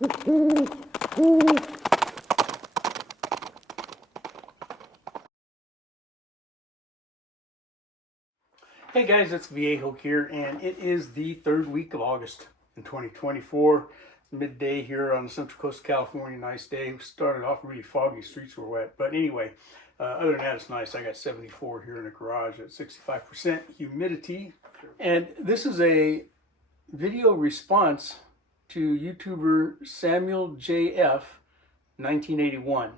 Hey guys, it's Viejo here, and it is the third week of August in 2024. Midday here on the Central Coast of California. Nice day. We started off really foggy, streets were wet. But anyway, other than that, it's nice. I got 74 here in the garage at 65% humidity. And this is a video response to YouTuber Samuel-jf1981.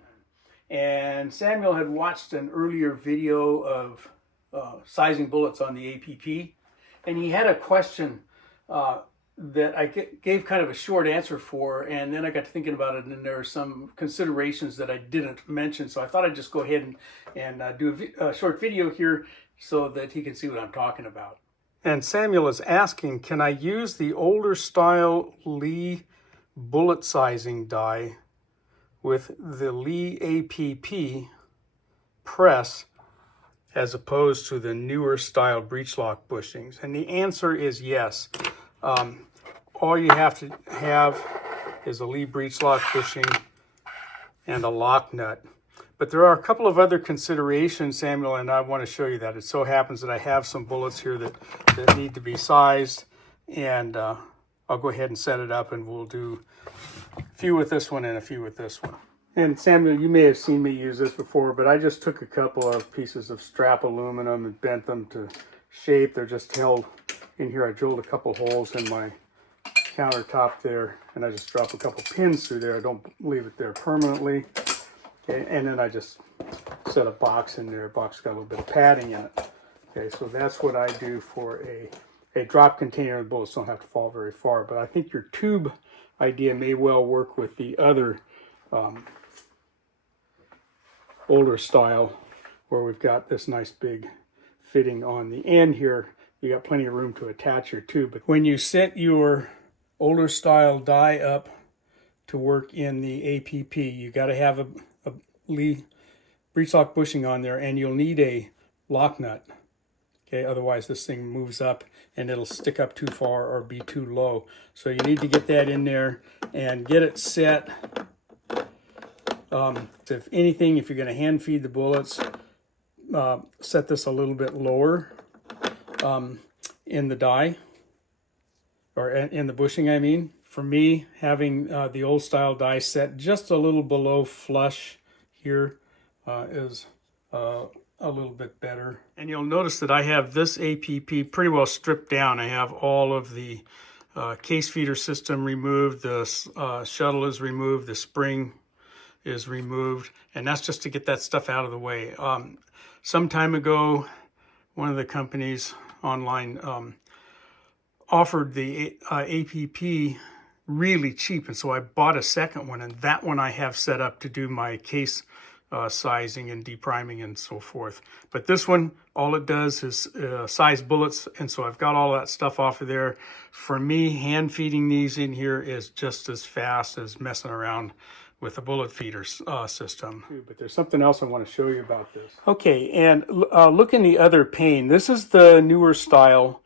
And Samuel had watched an earlier video of sizing bullets on the APP, and he had a question that I gave kind of a short answer for, and then I got to thinking about it, and there are some considerations that I didn't mention, so I thought I'd just go ahead and do a short video here so that he can see what I'm talking about. And Samuel is asking, can I use the older style Lee bullet sizing die with the Lee APP press as opposed to the newer style breech lock bushings? And the answer is yes. All you have to have is a Lee breech lock bushing and a lock nut. But there are a couple of other considerations, Samuel, and I want to show you that. It so happens that I have some bullets here that need to be sized, and I'll go ahead and set it up, and we'll do a few with this one and a few with this one. And Samuel, you may have seen me use this before, but I just took a couple of pieces of strap aluminum and bent them to shape. They're just held in here. I drilled a couple holes in my countertop there, and I just drop a couple pins through there. I don't leave it there permanently. Okay, and then I just set a box in there. A box got a little bit of padding in it. Okay, so that's what I do for a drop container. The bullets don't have to fall very far, but I think your tube idea may well work with the other older style, where we've got this nice big fitting on the end here. You got plenty of room to attach your tube. But when you set your older style die up to work in the APP, you got to have a Lee breech lock bushing on there, and you'll need a lock nut. Okay, otherwise this thing moves up and it'll stick up too far or be too low. So you need to get that in there and get it set. If anything, if you're going to hand feed the bullets, set this a little bit lower in the die, or in the bushing, I mean. For me, having the old style die set just a little below flush here is a little bit better. And you'll notice that I have this APP pretty well stripped down. I have all of the case feeder system removed, the shuttle is removed, the spring is removed, and that's just to get that stuff out of the way. Some time ago, one of the companies online offered the APP really cheap, and so I bought a second one, and that one I have set up to do my case sizing and depriming and so forth. But this one, all it does is size bullets, and so I've got all that stuff off of there. For me, hand feeding these in here is just as fast as messing around with a bullet feeder system. But there's something else I want to show you about this. Okay, and look in the other pane. This is the newer style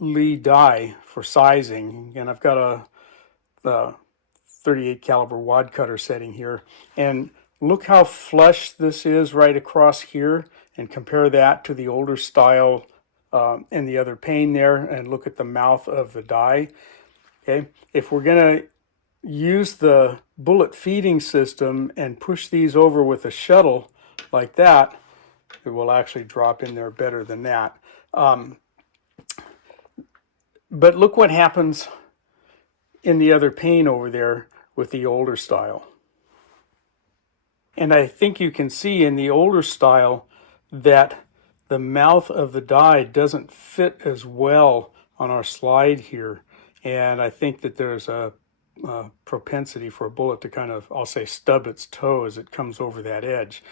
Lee die for sizing, and I've got the 38 caliber wad cutter setting here, and look how flush this is right across here, and compare that to the older style in the other pane there, and look at the mouth of the die. Okay, if we're gonna use the bullet feeding system and push these over with a shuttle like that, it will actually drop in there better than that. But look what happens in the other pane over there with the older style. And I think you can see in the older style that the mouth of the die doesn't fit as well on our slide here. And I think that there's a propensity for a bullet to kind of, I'll say, stub its toe as it comes over that edge.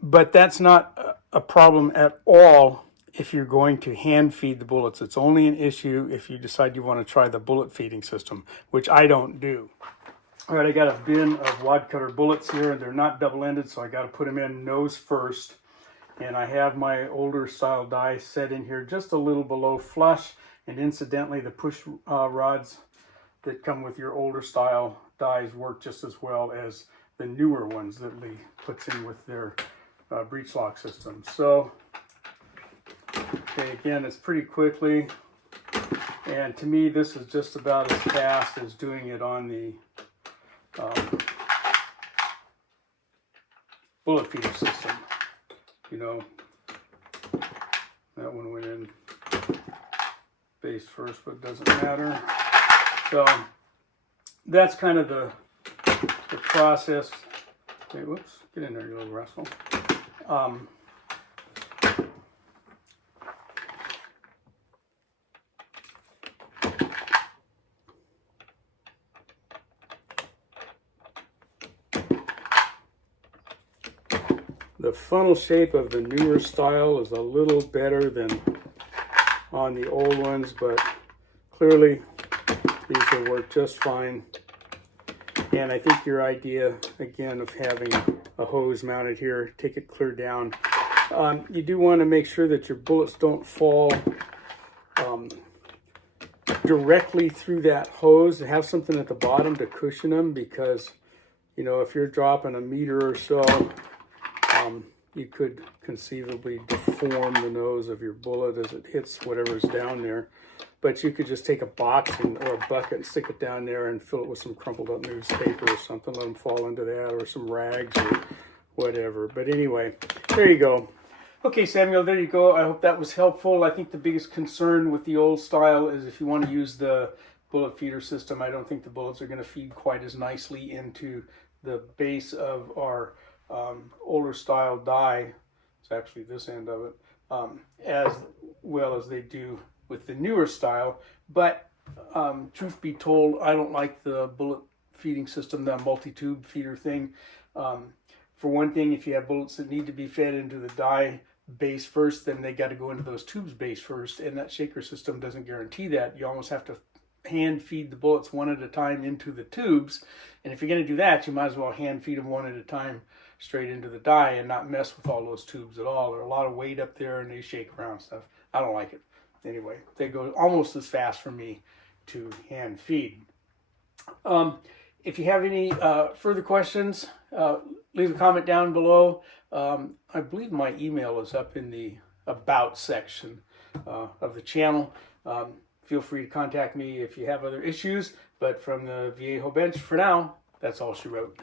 But that's not a problem at all if you're going to hand feed the bullets. It's only an issue if you decide you want to try the bullet feeding system, which I don't do. All right, I got a bin of wad cutter bullets here, and they're not double-ended, so I got to put them in nose first. And I have my older style die set in here just a little below flush, and incidentally, the push rods that come with your older style dies work just as well as the newer ones that Lee puts in with their breech lock system. So, okay, again, it's pretty quickly. And to me, this is just about as fast as doing it on the bullet feeder system. You know, that one went in base first, but it doesn't matter. So that's kind of the process. Okay, whoops, get in there, you little rascal. The funnel shape of the newer style is a little better than on the old ones, but clearly these will work just fine. And I think your idea, again, of having a hose mounted here, take it clear down. You do want to make sure that your bullets don't fall directly through that hose. Have something at the bottom to cushion them, because, you know, if you're dropping a meter or so, you could conceivably deform the nose of your bullet as it hits whatever's down there. But you could just take a box or a bucket and stick it down there and fill it with some crumpled up newspaper or something, let them fall into that, or some rags or whatever. But anyway, there you go. Okay, Samuel, there you go. I hope that was helpful. I think the biggest concern with the old style is if you want to use the bullet feeder system, I don't think the bullets are going to feed quite as nicely into the base of our older style die. It's actually this end of it, as well as they do with the newer style. But truth be told, I don't like the bullet feeding system, that multi-tube feeder thing. For one thing, if you have bullets that need to be fed into the die base first, then they got to go into those tubes base first, and that shaker system doesn't guarantee that. You almost have to hand feed the bullets one at a time into the tubes, and if you're going to do that, you might as well hand feed them one at a time straight into the die and not mess with all those tubes at all. There's a lot of weight up there and they shake around stuff. I don't like it. Anyway, they go almost as fast for me to hand feed. If you have any further questions, leave a comment down below. I believe my email is up in the About section of the channel. Feel free to contact me if you have other issues, but from the Viejo bench, for now, that's all she wrote.